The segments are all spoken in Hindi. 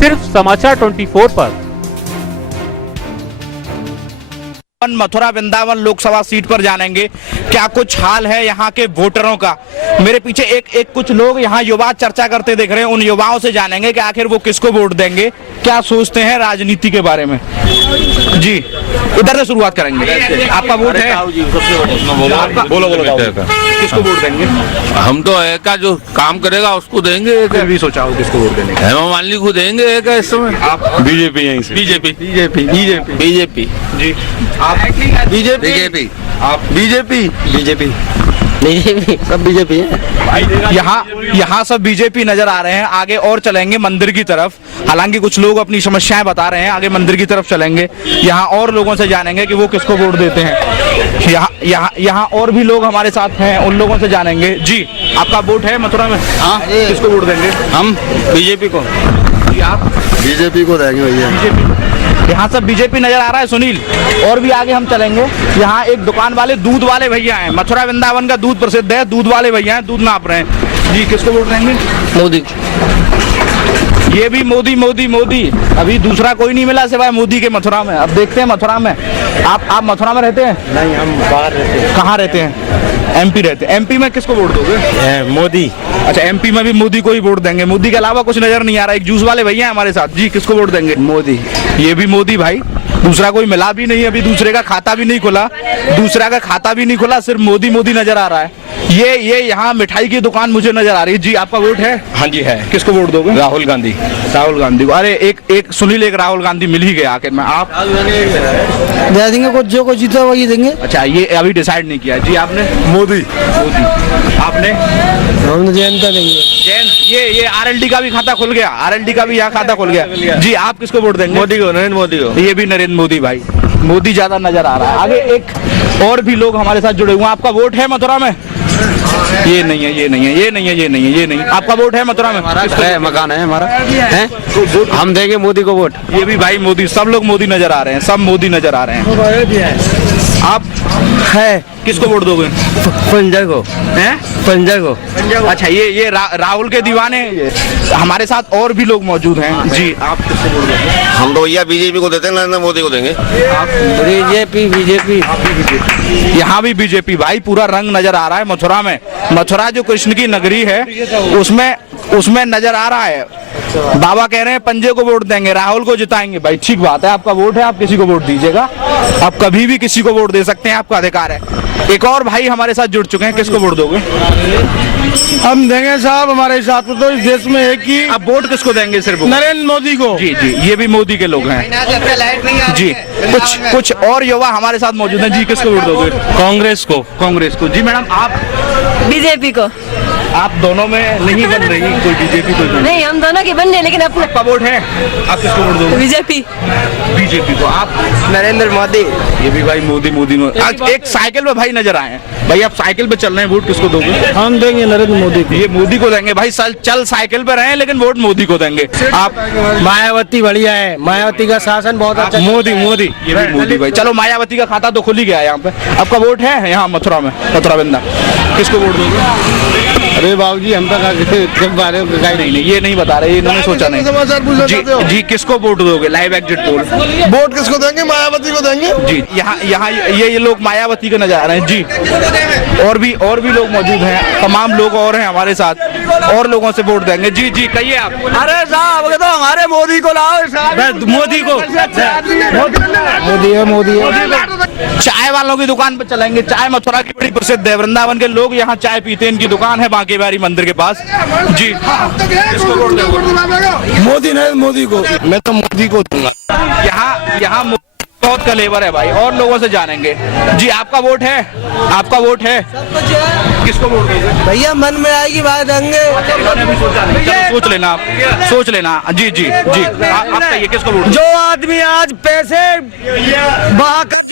सिर्फ समाचार 24 पर। मथुरा वृंदावन लोकसभा सीट पर जानेंगे क्या कुछ हाल है यहाँ के वोटरों का। मेरे पीछे एक कुछ लोग यहाँ युवा चर्चा करते दिख रहे हैं। उन युवाओं से जानेंगे कि आखिर वो किसको वोट देंगे, क्या सोचते हैं राजनीति के बारे में। जी इधर से शुरुआत करेंगे। आपका वोट है? बोलो किसको वोट देंगे? हम तो का जो काम करेगा उसको देंगे। फिर भी सोचा हो किसको वोट देने का? हेमा मालिनी को देंगे इस समय। आप बीजेपी यहीं से। बीजेपी बीजेपी जी आप बीजेपी आप बीजेपी सब बीजेपी है। यहाँ सब बीजेपी नजर आ रहे हैं। आगे और चलेंगे मंदिर की तरफ। हालांकि कुछ लोग अपनी समस्याएं बता रहे हैं। आगे मंदिर की तरफ चलेंगे, यहाँ और लोगों से जानेंगे कि वो किसको वोट देते हैं। यहाँ और भी लोग हमारे साथ हैं, उन लोगों से जानेंगे। जी आपका वोट है मथुरा में? हाँ किसको वोट देंगे? हम बीजेपी को। जी आप? बीजेपी को देंगे भैया। यहाँ सब बीजेपी नजर आ रहा है सुनील। और भी आगे हम चलेंगे। यहाँ एक दुकान वाले दूध वाले भैया हैं। मथुरा वृंदावन का दूध प्रसिद्ध है। दूध वाले भैया हैं, दूध नाप रहे हैं। जी किसको वोट देंगे? मोदी। ये भी मोदी मोदी मोदी। अभी दूसरा कोई नहीं मिला सिवाय मोदी के मथुरा में। अब देखते हैं मथुरा में। आप मथुरा में रहते हैं? नहीं हम बाहर रहते हैं। कहाँ रहते हैं? एमपी रहते हैं। एमपी में किसको वोट दोगे? मोदी। अच्छा एमपी में भी मोदी को ही वोट देंगे। मोदी के अलावा कुछ नजर नहीं आ रहा। एक जूस वाले भैया हैं हमारे साथ। जी किसको वोट देंगे? मोदी। ये भी मोदी भाई। दूसरा कोई मिला भी नहीं। अभी दूसरे का खाता भी नहीं खुला। सिर्फ मोदी मोदी नजर आ रहा है। ये यहाँ मिठाई की दुकान मुझे नजर आ रही है। जी आपका वोट है? हाँ जी है। किसको वोट दोगे? राहुल गांधी। राहुल गांधी को। अरे एक सुनील, एक राहुल गांधी मिल ही गया आखिर में। आप दे देंगे, कुछ जो को जीता वही देंगे। अच्छा ये अभी डिसाइड नहीं किया। जी आपने? मोदी। आपने? हम जयंता देंगे। जैन ये आरएलडी का भी खाता खुल गया। आरएलडी का भी यहाँ खाता खुल गया। जी आप किसको वोट देंगे? मोदी को, नरेंद्र मोदी को। ये भी नरेंद्र मोदी भाई। मोदी ज्यादा नजर आ रहा है। आगे एक और भी लोग हमारे साथ जुड़े हुए हैं। आपका वोट है मथुरा में? ये नहीं है। आपका वोट है मथुरा में? है, मकान है हमारा है। हम देंगे मोदी को वोट। ये भी भाई मोदी। सब लोग मोदी नजर आ रहे हैं। सब मोदी नजर आ रहे हैं। आप है किसको वोट दोगे? पंजा को। हैं? पंजा को। अच्छा ये राहुल के दीवाने। हमारे साथ और भी लोग मौजूद हैं। जी आप किसको वोट दोगे? हम तो भैया बीजेपी को देते हैं, नरेंद्र मोदी को देंगे। बीजेपी। यहाँ भी बीजेपी भाई। पूरा रंग नजर आ रहा है मथुरा में। मथुरा जो कृष्ण की नगरी है उसमें नजर आ रहा है। बाबा कह रहे हैं पंजे को वोट देंगे, राहुल को जिताएंगे। भाई ठीक बात है। आपका वोट है, आप किसी को वोट दीजिएगा। आप कभी भी किसी को वोट दे सकते हैं, आपका अधिकार है। एक और भाई हमारे साथ जुड़ चुके हैं। किसको वोट दोगे? हम देंगे साहब, हमारे हिसाब से तो इस देश में एक ही। आप वोट किसको देंगे? सिर्फ नरेंद्र मोदी को। जी ये भी मोदी के लोग हैं। जी कुछ और युवा हमारे साथ मौजूद हैं। जी किसको वोट दोगे? कांग्रेस को। जी मैडम आप? बीजेपी को। आप दोनों में नहीं बन रही, कोई बीजेपी कोई नहीं, हम दोनों के बन रहे, लेकिन अपना आपका वोट है? आप किसको वोट दोगे? बीजेपी को। आप? नरेंद्र मोदी। ये भी भाई मोदी। आज एक साइकिल पे भाई नजर आए हैं। भाई आप साइकिल पे चल रहे हैं, वोट किसको दोगे? हम देंगे नरेंद्र मोदी को। ये मोदी को देंगे भाई। चल साइकिल पे रहे लेकिन वोट मोदी को देंगे। आप? मायावती बढ़िया है, मायावती का शासन बहुत अच्छा। मोदी ये भी मोदी भाई। चलो मायावती का खाता तो खुल ही गया है यहाँ पे। आपका वोट है यहाँ मथुरा में? मथुरा वृंदा किसको वोट दोगे? अरे बाबूजी हम तक बारे में नहीं ये नहीं बता रहे। इन्होंने सोचा नहीं। जी किसको वोट दोगे? Live exit poll. वोट किसको देंगे? मायावती को देंगे। जी यहाँ ये लोग मायावती के नजर आ रहे हैं। जी और भी लोग मौजूद हैं। तमाम लोग और हैं हमारे साथ। और लोगों से वोट देंगे। जी कहिए आप। अरे साहब तो हमारे मोदी को लाओ। मोदी को। मोदी है। चाय वालों की दुकान पर चलेंगे। चाय मथुरा की बड़ी प्रसिद्ध है। वृंदावन के लोग यहाँ चाय पीते हैं। इनकी दुकान है बांके बिहारी मंदिर के पास। जी किसको वोट दोगे? मोदी, नरेंद्र मोदी को। मैं तो मोदी को दूंगा। यहाँ बहुत कलेवर है भाई। और लोगों से जानेंगे। जी आपका वोट है? आपका वोट है? किसको वोट दोगे? भैया मन में आएगी बात देंगे। इन्होंने भी सोचा नहीं। चलो सोच लेना। जी आप कहिए किसको वोट? जो आदमी आज पैसे बहा कर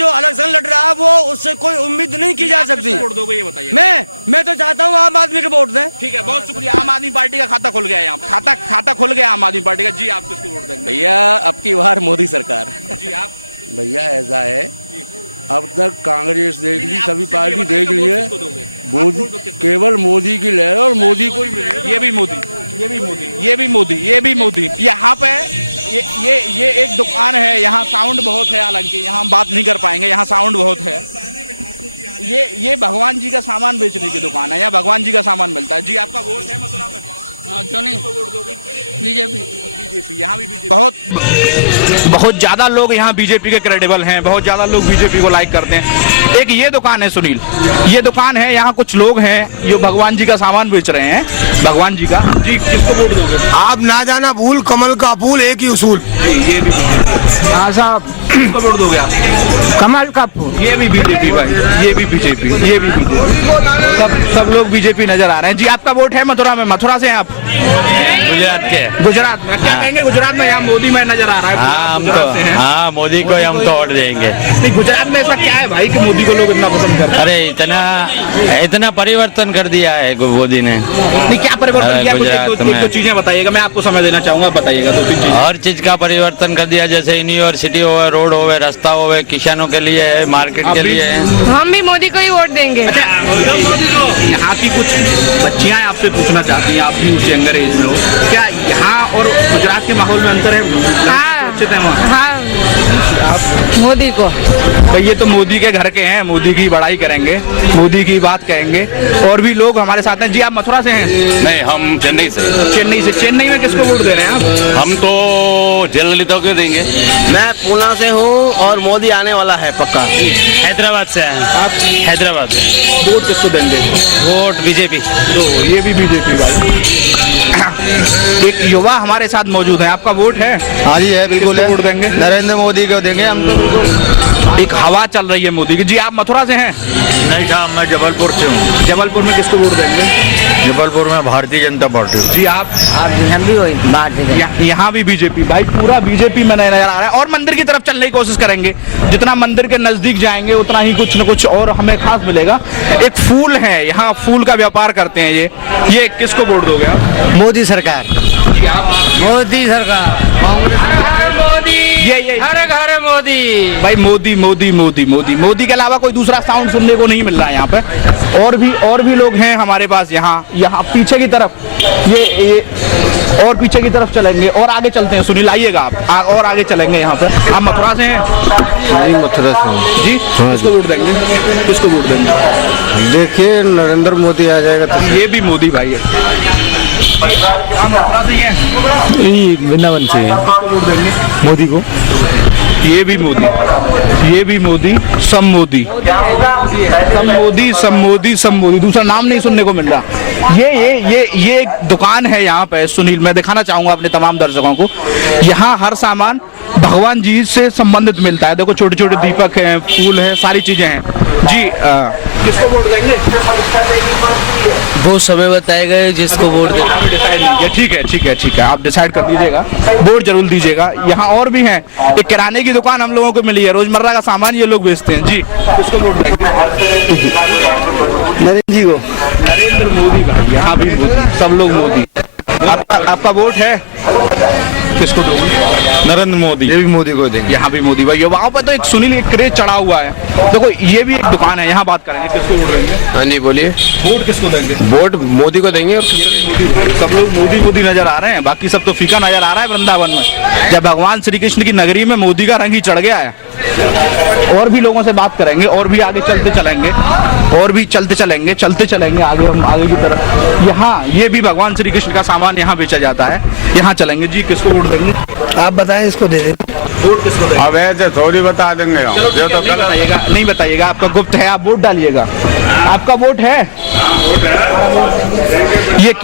बहुत ज्यादा लोग यहाँ बीजेपी के क्रेडिबल हैं, बहुत ज्यादा लोग बीजेपी को लाइक करते हैं। एक ये दुकान है सुनील, ये दुकान है, यहाँ कुछ लोग हैं जो भगवान जी का सामान बेच रहे हैं, भगवान जी का। जी किसको वोट दोगे? आप ना जाना भूल, कमल का फूल एक ही उसूल। ये भी हाँ साहब, किसको वोट दोगे आप? कमल का फूल। ये भी बीजेपी भाई, ये भी बीजेपी, ये भी बीजेपी, सब लोग बीजेपी नजर आ रहे हैं। जी आपका वोट है मथुरा में? मथुरा से हैं आप? गुजरात के। गुजरात में क्या कहेंगे? गुजरात में यहाँ मोदी में नजर आ रहा है। हाँ हम गुजरात से हैं। तो, हाँ मोदी को हम तो वोट देंगे। नहीं, गुजरात में ऐसा क्या है भाई कि मोदी को लोग इतना पसंद करते हैं? अरे इतना परिवर्तन कर दिया है मोदी ने। नहीं, क्या परिवर्तन किया? कुछ गुजरात एक दो में। चीजें बताइएगा, मैं आपको समय देना चाहूंगा, बताइएगा 2-3 चीजें। हर चीज का परिवर्तन कर दिया, जैसे यूनिवर्सिटी हो, रोड हो, रास्ता हो, किसानों के लिए है, मार्केट के लिए है। हम भी मोदी को ही वोट देंगे। यहाँ की कुछ बच्चियां आपसे पूछना चाहती हैं, आप भी उस यंगर एज में हो, क्या यहाँ और गुजरात के माहौल में अंतर है? हाँ। अच्छे थे वहाँ? हाँ, मोदी को। भाई ये तो मोदी के घर के हैं, मोदी की बड़ाई करेंगे, मोदी की बात कहेंगे। और भी लोग हमारे साथ हैं। जी आप मथुरा से हैं? नहीं, हम चेन्नई से। चेन्नई से। चेन्नई में किसको वोट दे रहे हैं आप? हम तो जयललिता को देंगे। मैं पूना से हूँ और मोदी आने वाला है पक्का। हैदराबाद से हैं आप? हैदराबाद से। वोट किसको देंगे? Vote BJP. तो ये भी बीजेपी भाई। एक युवा हमारे साथ मौजूद है, आपका वोट है? हाँ जी है, बिल्कुल किसको है। वोट देंगे? नरेंद्र मोदी को देंगे हम तो बिल्कुल। एक हवा चल रही है मोदी की। जी आप मथुरा से हैं? नहीं साहब, मैं जबलपुर से हूँ। जबलपुर में किसको वोट देंगे? जबलपुर में भारतीय जनता पार्टी। जी आप? हम भी वही बात है। यहाँ भी बीजेपी भाई, पूरा बीजेपी में नजर आ रहा है। और मंदिर की तरफ चलने की कोशिश करेंगे, जितना मंदिर के नजदीक जाएंगे उतना ही कुछ न कुछ और हमें खास मिलेगा। एक फूल है यहाँ, फूल का व्यापार करते हैं ये किसको वोट दोगे आप? मोदी सरकार। जी आप? मोदी सरकार। मोदी। ये हर घर मोदी। भाई मोदी मोदी मोदी मोदी मोदी के अलावा कोई दूसरा साउंड सुनने को नहीं मिल रहा है यहाँ पे। और भी लोग हैं हमारे पास यहाँ पीछे की तरफ, ये और पीछे की तरफ चलेंगे और आगे चलते हैं। सुनील आइएगा आप, और आगे चलेंगे यहाँ पे। आप मथुरा से हैं? जी मथुरा से। जी किसको वोट देंगे? किसको वोट देंगे? देखिए नरेंद्र मोदी आ जाएगा तो। ये भी मोदी भाई है। आप मथुरा से ही हैं? वृंदावन से किसको वोट देंगे? मोदी को। ये भी मोदी, ये भी मोदी, सब मोदी, सब मोदी, सब मोदी, सब मोदी, दूसरा नाम नहीं सुनने को मिल रहा। ये एक दुकान है यहाँ पे सुनील, मैं दिखाना चाहूंगा अपने तमाम दर्शकों को। यहाँ हर सामान भगवान जी से संबंधित मिलता है। देखो छोटे छोटे दीपक हैं, फूल है, सारी चीजें हैं। जी किसको वोट देंगे? वो समय बताएगा जिसको वोट दे। डिसाइड नहीं किया। ठीक है, आप डिसाइड कर दीजिएगा, वोट जरूर दीजिएगा। यहाँ और भी हैं, एक किराने की दुकान हम लोगों को मिली है, रोजमर्रा का सामान ये लोग बेचते हैं। जी किसको वोट देंगे? नरेंद्र जी को। नरेंद्र मोदी भाई, यहाँ भी मोदी, सब लोग मोदी। आपका वोट है? किसको दोगे? नरेंद्र मोदी। ये भी मोदी को देंगे। यहाँ भी मोदी भाई। युवाओं पर तो एक सुनील एक क्रेज चढ़ा हुआ है। देखो ये भी एक दुकान है, यहाँ बात करेंगे, किसको वोट देंगे? हाँ जी बोलिए। वोट किसको देंगे? वोट मोदी को देंगे। और सब लोग मोदी मोदी नजर आ रहे हैं, बाकी सब तो फीका नजर आ रहा है वृंदावन में। जब भगवान श्री कृष्ण की नगरी में मोदी का रंग ही चढ़ गया है। और भी लोगों से बात करेंगे, और भी आगे चलते चलेंगे, और भी चलते चलेंगे आगे, हम आगे की तरफ। यहाँ ये भी भगवान श्री कृष्ण का सामान यहाँ बेचा जाता है, यहाँ चलेंगे। जी किसको वोट देंगे? आप बताएं, इसको दे दें। वोट किसको देंगे? अब ऐसे थोड़ी बता देंगे हम। चलो, जो तो नहीं बताइएगा, नहीं बताइएगा, आपका गुप्त है, आप वोट डालिएगा। आपका वोट है?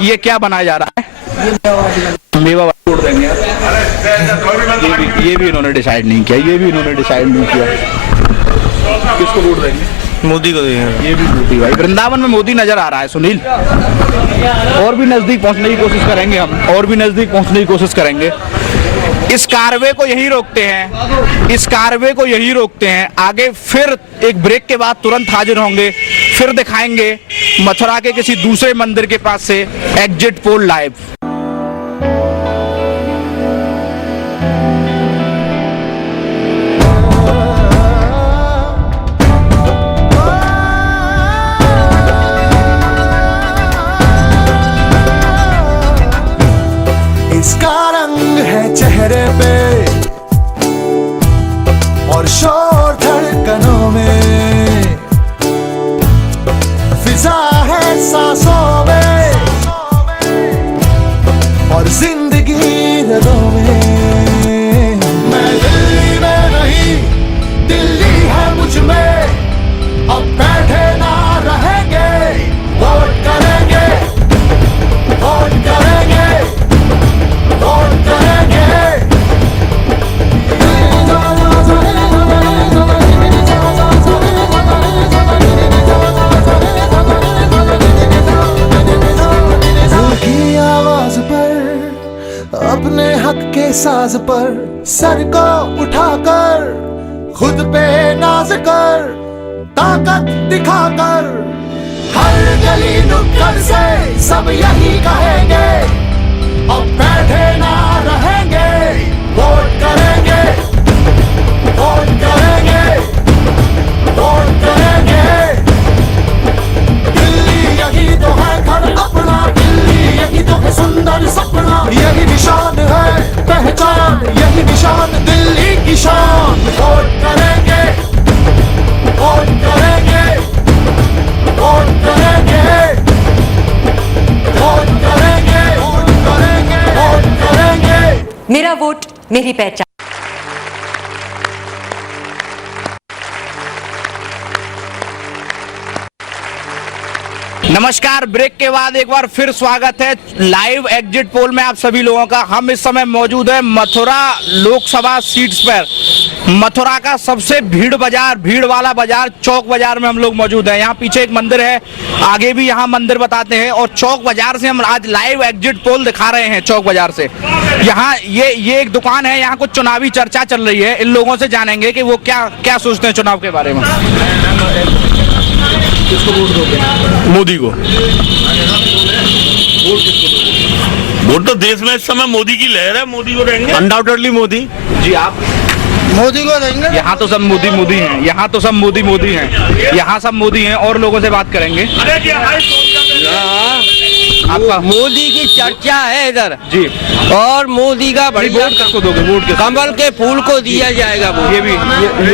ये क्या बनाया जा रहा है? मेवा वोट देंगे। ये भी इन्होंने डिसाइड नहीं किया, किसको वोट देंगे? मोदी को देंगे। ये भी मोदी भाई, वृंदावन में मोदी नजर आ रहा है सुनील। और भी नजदीक पहुंचने की कोशिश करेंगे हम, और भी नजदीक पहुंचने की कोशिश करेंगे। इस कारवे को यही रोकते हैं, आगे फिर एक ब्रेक के बाद तुरंत हाजिर होंगे, फिर दिखाएंगे मथुरा के किसी दूसरे मंदिर के पास से एग्जिट पोल लाइव। इसका रंग है चेहरे पे और शोर धड़कनों में, फिजा है सांसों में, अपने हक के साज पर सर को उठाकर खुद पे नाज कर ताकत दिखाकर हर गली नुक्कड़ से सब यही कहेंगे अब बैठे ना रहेंगे वोट करेंगे वोट करेंगे वोट करेंगे। दिल्ली यही तो है घर अपना, दिल्ली यही तो है सुंदर सपना, यही निशान है पहचान, यही निशान दिल्ली की शान। वोट करेंगे वोट करेंगे वोट करेंगे वोट करेंगे वोट करेंगे वोट करेंगे। मेरा वोट मेरी पहचान। नमस्कार, ब्रेक के बाद एक बार फिर स्वागत है लाइव एग्जिट पोल में आप सभी लोगों का। हम इस समय मौजूद है मथुरा लोकसभा सीट्स पर। मथुरा का सबसे भीड़ वाला बाजार चौक बाजार में हम लोग मौजूद हैं। यहाँ पीछे एक मंदिर है, आगे भी यहाँ मंदिर बताते हैं, और चौक बाजार से हम आज लाइव एग्जिट पोल दिखा रहे हैं। चौक बाजार से यहाँ ये एक दुकान है, यहाँ कुछ चुनावी चर्चा चल रही है। इन लोगों से जानेंगे कि वो क्या सोचते हैं चुनाव के बारे में। किसको वोट दोगे? मोदी को। वोट तो देश में इस समय मोदी की लहर है, मोदी को देंगे अनडाउटेडली मोदी। जी आप? मोदी को देंगे। यहाँ तो सब मोदी हैं, यहाँ तो सब मोदी हैं, यहाँ सब मोदी हैं। और लोगों से बात करेंगे। आपका मोदी की चर्चा है इधर जी, और मोदी का बड़ी वोट किसको दोगे? वोट किसको? कमल के फूल को दिया जाएगा वो। ये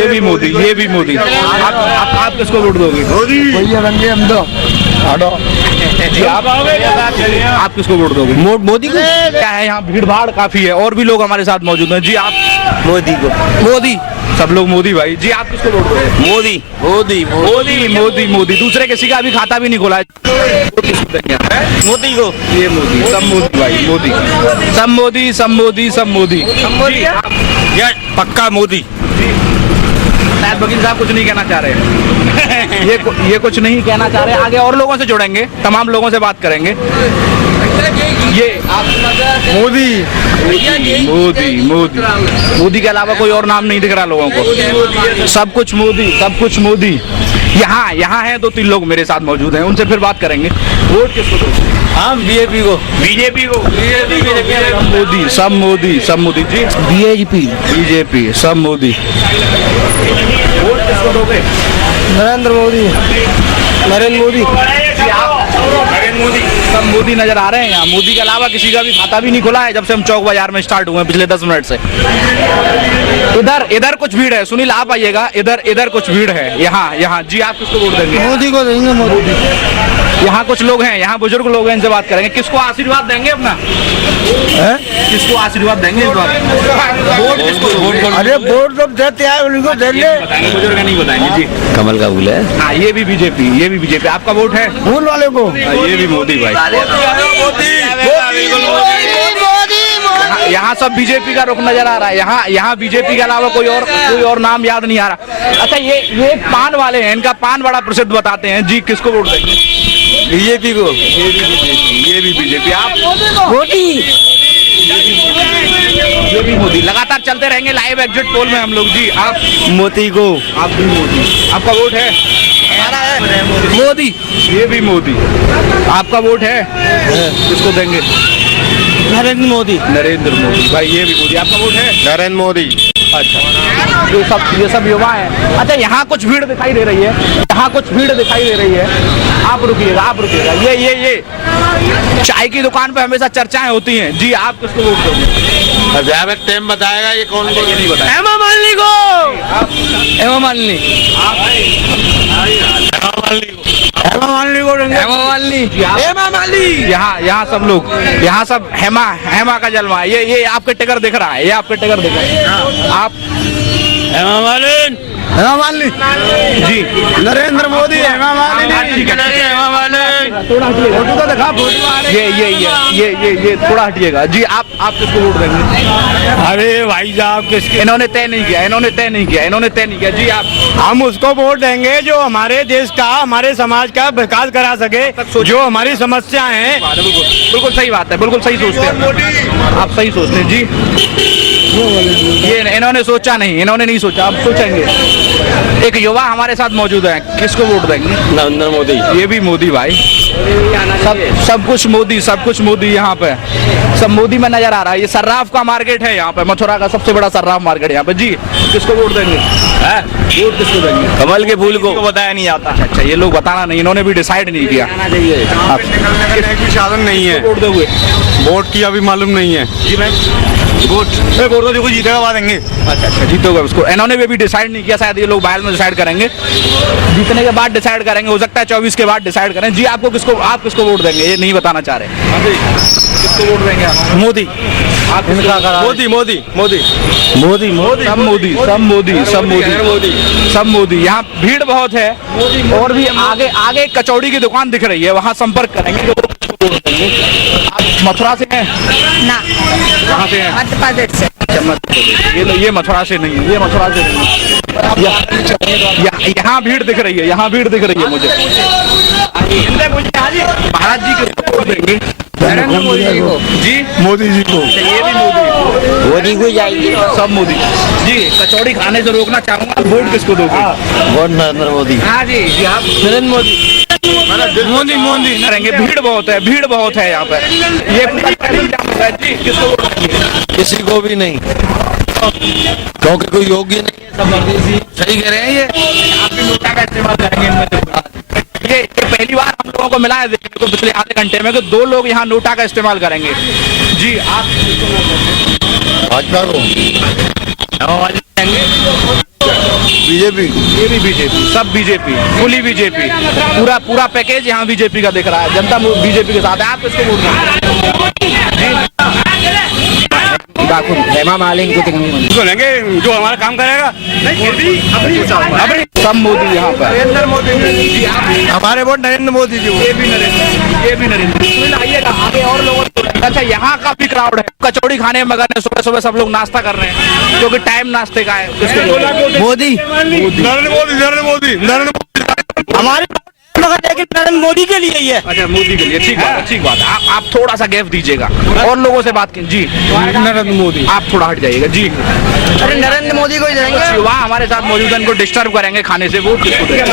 भी मोदी। आप किसको वोट दोगे? हम दो जी आप किसको वोट दोगे? मोदी को। क्या है, यहाँ भीड़ भाड़ काफी है, और भी लोग हमारे साथ मौजूद हैं। जी आप? मोदी को। मोदी, सब लोग मोदी भाई। जी आप किसको वोट दोगे? मोदी। मोदी। दूसरे किसी का अभी खाता भी नहीं खोला है। किसको देंगे? मोदी को। ये मोदी, सब मोदी भाई, मोदी, सब मोदी। पक्का मोदी। शायद वकील साहब कुछ नहीं कहना चाह रहे। ये कुछ नहीं कहना चाह रहे। आगे और लोगों से जुड़ेंगे, तमाम लोगों से बात करेंगे। ये आप? मोदी के अलावा कोई और नाम नहीं दिख रहा लोगों को। सब कुछ मोदी। यहाँ है 2-3 लोग मेरे साथ मौजूद हैं, उनसे फिर बात करेंगे। वोट किसको दोगे? हम बीजेपी को। मोदी, सब मोदी। जी बीजेपी, सब मोदी। वोट किसको दोगे? नरेंद्र मोदी। सब मोदी नजर आ रहे हैं यहाँ। मोदी के अलावा किसी का भी खाता भी नहीं खुला है जब से हम चौक बाजार में स्टार्ट हुए हैं पिछले 10 मिनट से। इधर कुछ भीड़ है। सुनील आप आइएगा, इधर कुछ भीड़ है। यहाँ जी आप किसको वोट देंगे? मोदी को देंगे। मोदी। यहाँ कुछ लोग हैं, यहाँ बुजुर्ग लोग हैं, इनसे बात करेंगे। किसको आशीर्वाद देंगे अपना? किसको आशीर्वाद देंगे इस बार? वोट किसको? अरे वोट जब देते हैं उनको देंगे। बुजुर्ग नहीं बताएंगे। जी कमल का फूल है। हाँ, ये भी बीजेपी। आपका वोट है? फूल वाले को। ये भी मोदी भाई। यहाँ सब बीजेपी का रुख नजर आ रहा है। यहाँ बीजेपी के अलावा कोई और नाम याद नहीं आ रहा। अच्छा, ये पान वाले हैं, इनका पान बड़ा प्रसिद्ध बताते हैं। जी किसको वोट देंगे? बीजेपी को। ये भी बीजेपी। आप? ये भी मोदी। लगातार चलते रहेंगे लाइव एग्जिट पोल में हम लोग। जी आप? मोदी को। आप भी मोदी। आपका वोट है? हमारा है मोदी। ये भी मोदी। आपका वोट है? किसको देंगे? नरेंद्र मोदी भाई। ये भी मोदी। आपका वोट है? नरेंद्र मोदी। अच्छा, ये सब युवा हैं। अच्छा, यहाँ कुछ भीड़ दिखाई दे रही है। आप रुकिएगा। ये चाय की दुकान पे हमेशा चर्चाएं होती हैं। जी आप किसको वोट दोगे? अब टाइम बताएगा ये कौन को नहीं बताएगा। हेमा मालिनी को। हेमा मालिनी। यहाँ सब लोग, यहाँ सब हेमा का जलवा है। ये आपके टिकर दिख रहा है। आप? हेमा मालिनी। हेमा मालिनी जी नरेंद्र मोदी हेमा मालिनी फोटो तो दिखा फोटो आ रही ये थोड़ा हटिएगा जी। आप किसको वोट देंगे? अरे भाई साहब किसके इन्होंने तय नहीं किया जी। आप हम उसको वोट देंगे जो हमारे देश का हमारे समाज का विकास करा सके, जो हमारी समस्याएं हैं। बिल्कुल सही बात है, बिल्कुल सही सोचते हैं आप, सही सोचते हैं जी। ये इन्होंने सोचा नहीं, इन्होंने नहीं सोचा, अब सोचेंगे। एक युवा हमारे साथ मौजूद है, किसको वोट देंगे? नरेंद्र मोदी। ये भी मोदी भाई, सब कुछ मोदी यहाँ पे, सब मोदी में नजर आ रहा है। ये सर्राफ का मार्केट है यहाँ पे, मथुरा का सबसे बड़ा सर्राफ मार्केट यहाँ पे जी। किसको वोट देंगे? वोट किसको देंगे? कमल के फूल को। बताया नहीं आता। अच्छा, ये लोग बताना नहीं, इन्होंने भी डिसाइड नहीं किया। साधन नहीं है, वोट दोगे? वोट की अभी मालूम नहीं है जी मैम, वोट तो देखो जीतेगा बाद देंगे। अच्छा जीतोगे उसको। इन्होंने भी अभी डिसाइड नहीं किया, शायद ये लोग बाद में डिसाइड करेंगे, जीतने के बाद डिसाइड करेंगे, हो सकता है 24 के बाद डिसाइड करें जी। आप किसको वोट देंगे? ये नहीं बताना चाह रहे। किसको वोट देंगे आप? मोदी। आप मोदी। यहाँ भीड़ बहुत है और भी आगे कचौड़ी की दुकान दिख रही है, वहाँ संपर्क करेंगे। आप मथुरा से हैं? ना, कहाँ से हैं? मध्य प्रदेश से। ये मथुरा से नहीं है, यहाँ भीड़ दिख रही है, मुझे। महाराज जी किसको वोट देंगे? नरेंद्र मोदी को जी। मोदी जी को। ये भी मोदी को जाएगी, सब मोदी जी। कचौड़ी खाने से रोकना चाहूंगा। वोट किसको दोगे? वोट नरेंद्र मोदी। हाँ जी आप नरेंद्र मोदी। मोदी करेंगे। भीड़ बहुत है यहाँ पे, ये जी। किसको वोट देंगे? किसी को भी नहीं, क्योंकि कोई योग्य नहीं है, सब विदेशी। सही कह रहे हैं ये। आप भी नोटा का इस्तेमाल करेंगे इनमें से। ये पहली बार हम लोगों को मिला है देखने को पिछले आधे घंटे में कि 2 लोग यहाँ नोटा का इस्तेमाल करेंगे जी। आप भाजपा को बीजेपी। ये भी बीजेपी, सब बीजेपी, फुली बीजेपी, पूरा पैकेज यहाँ बीजेपी का दिख रहा है। जनता बीजेपी के साथ है। आप किसको वोट देंगे? हेमा मालिनी को लेंगे जो हमारा काम करेगा। सब मोदी यहाँ पर। नरेंद्र मोदी जी। हमारे वोट नरेंद्र मोदी जी। ये भी नरेंद्र। आइएगा आगे और लोगों। अच्छा, यहाँ काफी क्राउड है, कचौड़ी खाने में गए, सुबह सब लोग नाश्ता कर रहे हैं क्योंकि टाइम नाश्ते का है। मोदी। हमारे लेकिन नरेंद्र मोदी के लिए ही है। अच्छा, मोदी के लिए। ठीक बात। आप थोड़ा सा गैप दीजिएगा और लोगों से बात कीजिए जी। नरेंद्र मोदी। आप थोड़ा हट जाइएगा जी। अरे नरेंद्र मोदी को ही देंगे। युवा हमारे साथ मौजूद है, इनको डिस्टर्ब करेंगे खाने से। वोट किसको देंगे?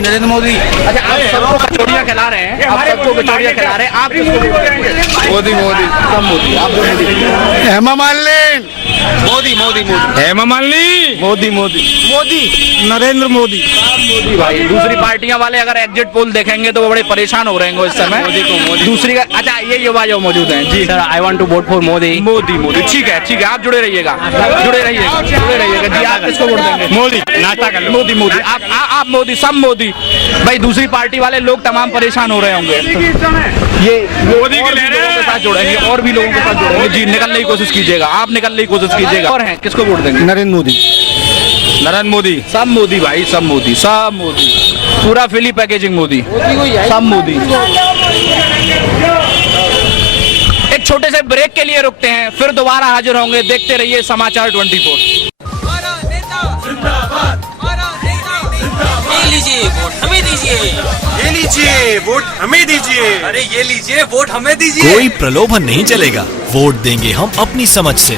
नरेंद्र मोदी। अच्छा, आप सबको कचौड़ियाँ खिला रहे हैं, आप किसको वोट देंगे? मोदी। सब मोदी। आप हेमा मालिनी। मोदी। हेमा मालिनी। मोदी। नरेंद्र मोदी। भाई, दूसरी पार्टियां वाले अगर एग्जिट पोल देखेंगे तो वो बड़े परेशान हो रहे हैं इस समय। दूसरी का। अच्छा, ये युवा जो मौजूद हैं जी। Sir, I want to vote for Modi. Modi. ठीक है। आप जुड़े रहिएगा जी। आप किसको वोट देंगे? मोदी। नाश्ता कर लो। मोदी। आप मोदी, सब मोदी। भाई, दूसरी पार्टी वाले लोग तमाम परेशान हो रहे होंगे। ये मोदी के साथ जुड़ेंगे और भी लोगों के साथ जुड़ेंगे जी। निकलने की कोशिश कीजिएगा, आप निकलने की कोशिश कीजिएगा। और हैं, किसको वोट देंगे? नरेंद्र मोदी। सब मोदी भाई, सब मोदी। पूरा फ्री पैकेजिंग मोदी, सब मोदी। एक छोटे से ब्रेक के लिए रुकते हैं, फिर दोबारा हाजिर होंगे। देखते रहिए समाचार 24। ये लीजिए वोट हमें दीजिए। अरे ये लीजिए वोट हमें दीजिए। कोई प्रलोभन नहीं चलेगा, वोट देंगे हम अपनी समझ से।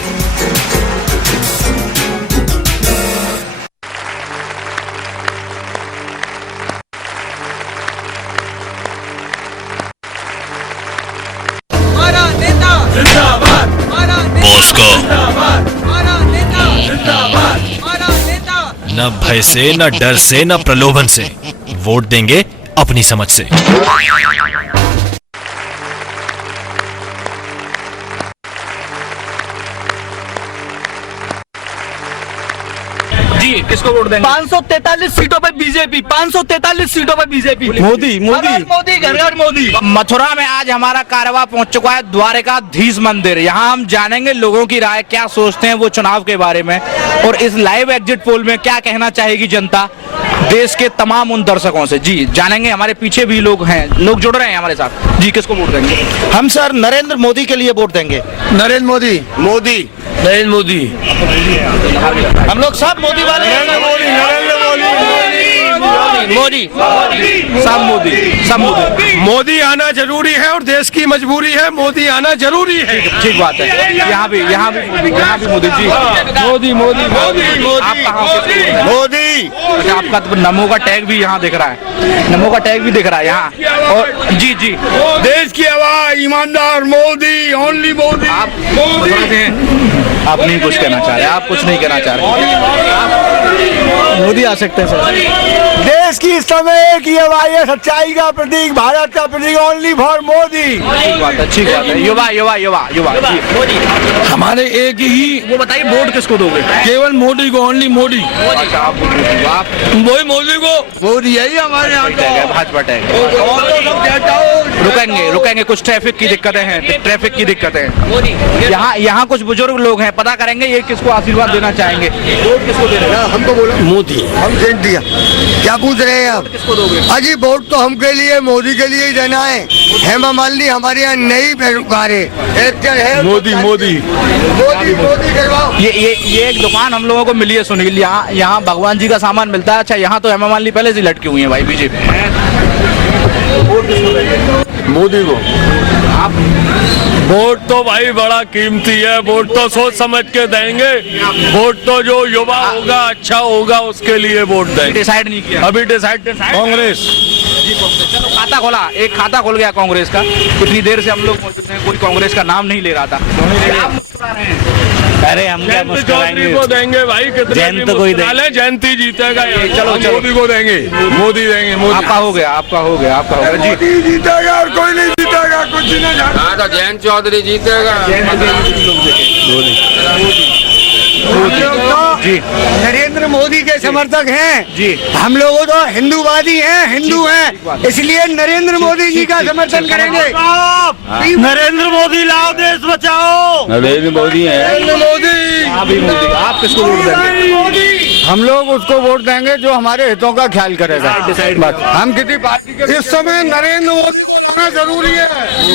बॉस को न भय से, न डर से, न प्रलोभन से, वोट देंगे अपनी समझ से। जी किसको वोट देंगे? 543 सीटों पे बीजेपी, 543 सीटों पे बीजेपी। मोदी मोदी घर घर मोदी। मथुरा में आज हमारा कारवां पहुंच चुका है द्वारकाधीश मंदिर। यहाँ हम जानेंगे लोगों की राय, क्या सोचते हैं वो चुनाव के बारे में, और इस लाइव एग्जिट पोल में क्या कहना चाहेगी जनता देश के तमाम उन दर्शकों से। जी जानेंगे, हमारे पीछे भी लोग हैं, लोग जुड़ रहे हैं हमारे साथ। जी किसको वोट देंगे? हम सर नरेंद्र मोदी के लिए वोट देंगे। नरेंद्र मोदी मोदी नरेंद्र मोदी हम लोग सब मोदी वाले हैं। मोदी सब मोदी, सब मोदी। मोदी आना जरूरी है और देश की मजबूरी है, मोदी आना जरूरी है। ठीक बात है। यहाँ भी मोदी जी। मोदी मोदी मोदी आप कहाँ से? मोदी। अच्छा, आपका तो नमो का टैग भी यहाँ दिख रहा है, नमो का टैग भी दिख रहा है यहाँ। और जी जी, देश की आवाज ईमानदार मोदी, ओनली मोदी। आप नहीं कुछ कहना चाह रहे, आप कुछ नहीं कहना चाह रहे। मोदी आ सकते हैं सर। देश की इस समय की आवाज है, सच्चाई का प्रतीक, भारत का प्रतीक, ओनली फॉर मोदी। ठीक बात है, ठीक बात है। युवा युवा युवा युवा मोदी। हमारे एक ही, वो बताइए वोट किसको दोगे? केवल मोदी को, ओनली मोदी। अच्छा, आप वही मोदी को, मोदी यही हमारे यहाँ का भाजपा टैग। रुकेंगे, कुछ ट्रैफिक की दिक्कतें हैं, ट्रैफिक की दिक्कतें हैं। यहाँ कुछ बुजुर्ग लोग हैं, पता करेंगे ये किसको आशीर्वाद देना चाहेंगे, वोट किसको दे रहे हैं? हमको बोलो मोदी। हम देख दिया, क्या पूछ रहे हैं आप? किसको दोगे? अजी वोट तो हमके लिए मोदी के लिए ही देना है। हेमा मालिनी हमारे यहाँ नई बेरोजगार है। मोदी मोदी मोदी करवाओ। ये एक दुकान हम लोगों को मिली है सुनील, यहाँ भगवान जी का सामान मिलता है। अच्छा, यहाँ तो हेमा मालिनी पहले से लटकी हुई है भाई बीजेपी। मोदी को आप वोट तो भाई बड़ा कीमती है, वोट तो सोच समझ के देंगे। वोट तो जो युवा होगा, अच्छा होगा, उसके लिए वोट देंगे। डिसाइड नहीं किया अभी डिसाइड कांग्रेस। चलो, खाता खोला, एक खाता खोल गया कांग्रेस का। इतनी देर से हम लोग मौजूद हैं, कोई कांग्रेस का नाम नहीं ले रहा था। अरे हम क्या चौधरी को देंगे भाई, कितने तो कोई जयंती जीतेगा। चलो मोदी को देंगे, मोदी देंगे, मोदी। आपका हो गया जी। जीतेगा और कोई नहीं जीतेगा, कुछ नहीं जाना। तो जयंत चौधरी जीतेगा। जी नरेंद्र मोदी के समर्थक हैं जी। हम लोग तो हिंदूवादी हैं, हिंदू हैं, इसलिए नरेंद्र मोदी जी का समर्थन करेंगे। नरेंद्र मोदी लाओ, देश बचाओ। नरेंद्र मोदी है। नरेंद्र मोदी। आप किसको वोट देंगे? हम लोग उसको वोट देंगे जो हमारे हितों का ख्याल करेगा। बस हम किसी पार्टी के इस समय नरेंद्र मोदी को लाना जरूरी है।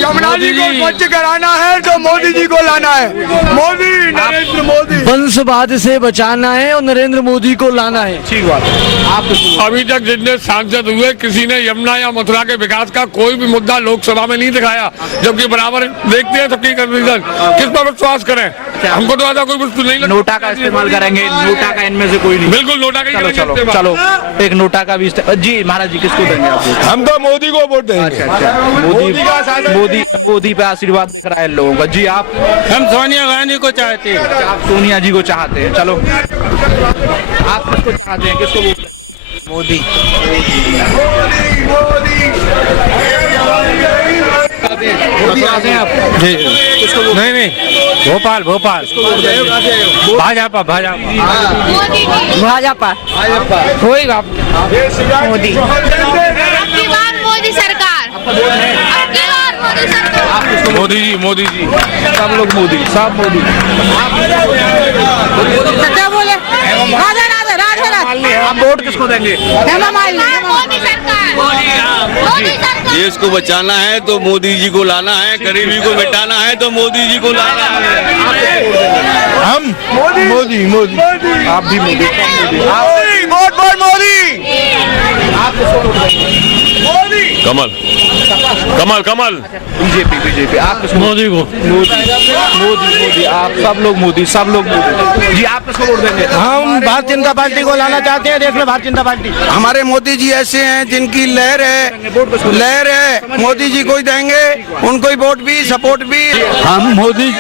यमुना जी को स्वच्छ कराना है तो मोदी जी को लाना है। मोदी, नरेंद्र मोदी। वंशवाद से बचाना है और नरेंद्र मोदी को लाना है। ठीक बात है। आप अभी तक जितने सांसद हुए, किसी ने यमुना या मथुरा के विकास का कोई भी मुद्दा लोकसभा में नहीं दिखाया, जबकि बराबर देखते हैं सबकी कंडीशन। किस पर विश्वास करें? हमको तो ऐसा कोई वस्तु नहीं लगता। नोटा का इस्तेमाल करेंगे, नोटा का इनमें से कोई नहीं। बिल्कुल नोटा का ही करेंगे। चलो एक नोटा का भी जी। महाराज जी किसको देंगे आप? हम तो मोदी को वोट देंगे। मोदी पे आशीर्वाद कराए लोगों का। जी आप? हम सोनिया गांधी को चाहते हैं। आप सोनिया जी को चाहते हैं। चलो आप किसको चाहते हैं, किसको वोट? मोदी। चाहते हैं आप? जी किसको वोट? नहीं, भोपाल भाजपा होएगा मोदी। आपकी बार मोदी सरकार, आपकी बार मोदी सरकार। मोदी जी सब लोग मोदी, सब मोदी। क्या बोले? राजा आप वोट किसको देंगे? मोदी सरकार, मोदी सरकार। देश को बचाना है तो मोदी जी को लाना है, गरीबी को मिटाना है तो मोदी जी को लाना है। हम मोदी। आप भी मोदी। Vote for Modi. आप किसको वोट देंगे? कमल बीजेपी। आप किसको? मोदी को। मोदी। आप सब लोग मोदी, सब लोग मोदी। जी आप किसको वोट देंगे? हम भारतीय जनता पार्टी को लाना चाहते हैं। देख लो भारतीय जनता पार्टी। हमारे मोदी जी ऐसे हैं जिनकी लहर है, मोदी जी को ही देंगे, उनको ही वोट भी, सपोर्ट भी। हम मोदी।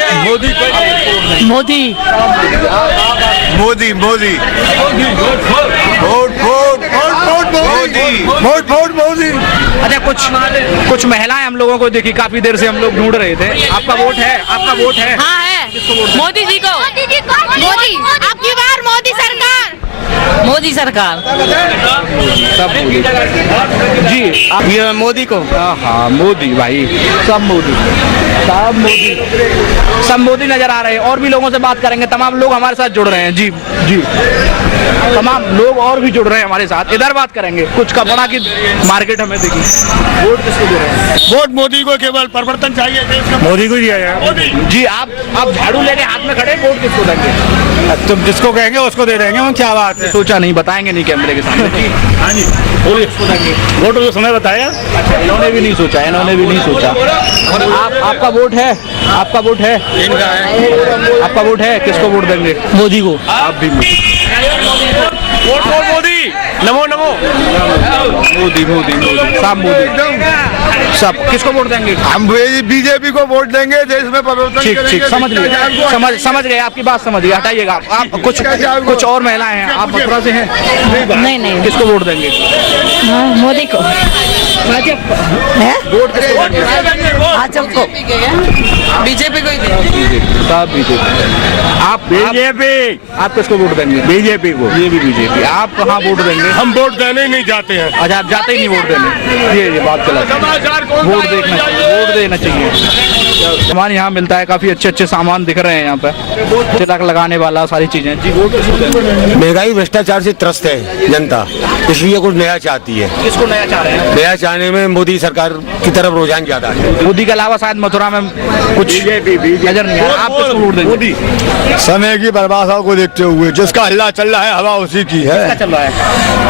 अच्छा, कुछ महिलाएं हम लोगों को देखी, काफी देर से हम लोग ढूंढ रहे थे। आपका वोट है? हाँ है। किसको वोट? मोदी जी को। मोदी। आपकी बार मोदी सरकार। मोदी सरकार। सब मोदी जी। ये मोदी को। हाँ मोदी भाई, सब मोदी, सब मोदी, सब मोदी नजर आ रहे हैं। और भी लोगों से बात करेंगे, तमाम लोग हमारे साथ जुड़ रहे हैं। जी जी, तमाम लोग और भी जुड़ रहे हैं हमारे साथ। इधर बात करेंगे, कुछ कपड़ा की मार्केट हमें देखी। वोट किसको दे रहे हैं? वोट मोदी को, केवल परिवर्तन चाहिए देश का, मोदी को दिया जाए। जी, आप झाड़ू लेके हाथ में खड़े, वोट किसको देंगे? तुम जिसको कहेंगे उसको दे देंगे। क्या बात है? सोचा नहीं, बताएंगे नहीं कैमरे के सामने। जी हाँ जी, बोलिए, किसको देंगे वोट तो समय बताया। अच्छा, इन्होंने भी नहीं सोचा, इन्होंने भी नहीं सोचा। आपका वोट है, आपका वोट है, आपका वोट है, किसको वोट देंगे? मोदी को। आप भी वोट फॉर मोदी, नमो नमो। मोदी मोदी मोदी, सब मोदी, सब। किसको वोट देंगे? हम बीजेपी को वोट देंगे, देश में परिवर्तन ठीक ठीक, करेंगे। समझ लिए, समझ गए, आपकी बात समझ गए। हटाइएगा आप। कुछ और महिलाएं हैं, आप मथुरा से हैं? नहीं नहीं, किसको वोट देंगे? मोदी को। वोट किसको देंगे? भाजपा को। बीजेपी को ही सब बीजेपी। आप बीजेपी। आप किसको वोट देंगे? बीजेपी को। ये भी बीजेपी। आप कहाँ वोट देंगे? हम वोट देने ही नहीं जाते हैं। अच्छा, आप जाते ही नहीं वोट देने? ये बात गलत है। वोट देखना चाहिए, वोट देना चाहिए। सामान यहाँ मिलता है, काफी अच्छे अच्छे सामान दिख रहे हैं यहाँ पे, तिलक लगाने वाला, सारी चीजें। जी, वोट किसको देंगे? महंगाई भ्रष्टाचार से त्रस्त है जनता, इसलिए कुछ नया चाहती है। किसको नया चाह रहे हैं? नया चाहने में मोदी सरकार की तरफ रुझान ज्यादा है। मोदी के अलावा शायद मथुरा में कुछ नजर नहीं आ रहा। आप किसको वोट देंगे? समय की बर्बादी को देखते हुए जिसका हल्ला चल रहा है, हवा उसी की है। क्या चल रहा है?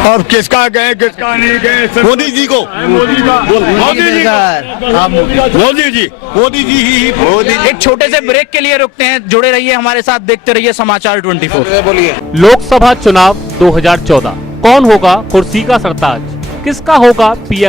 और किसका गए किसका नहीं गए, मोदी जी को। मोदी जी, मोदी जी, मोदी जी ही मोदी। एक छोटे से ब्रेक के लिए रुकते हैं, जुड़े रहिए हमारे साथ, देखते रहिए समाचार 24। बोलिए। लोकसभा चुनाव 2014, कौन होगा कुर्सी का सरताज? किसका होगा पीएम?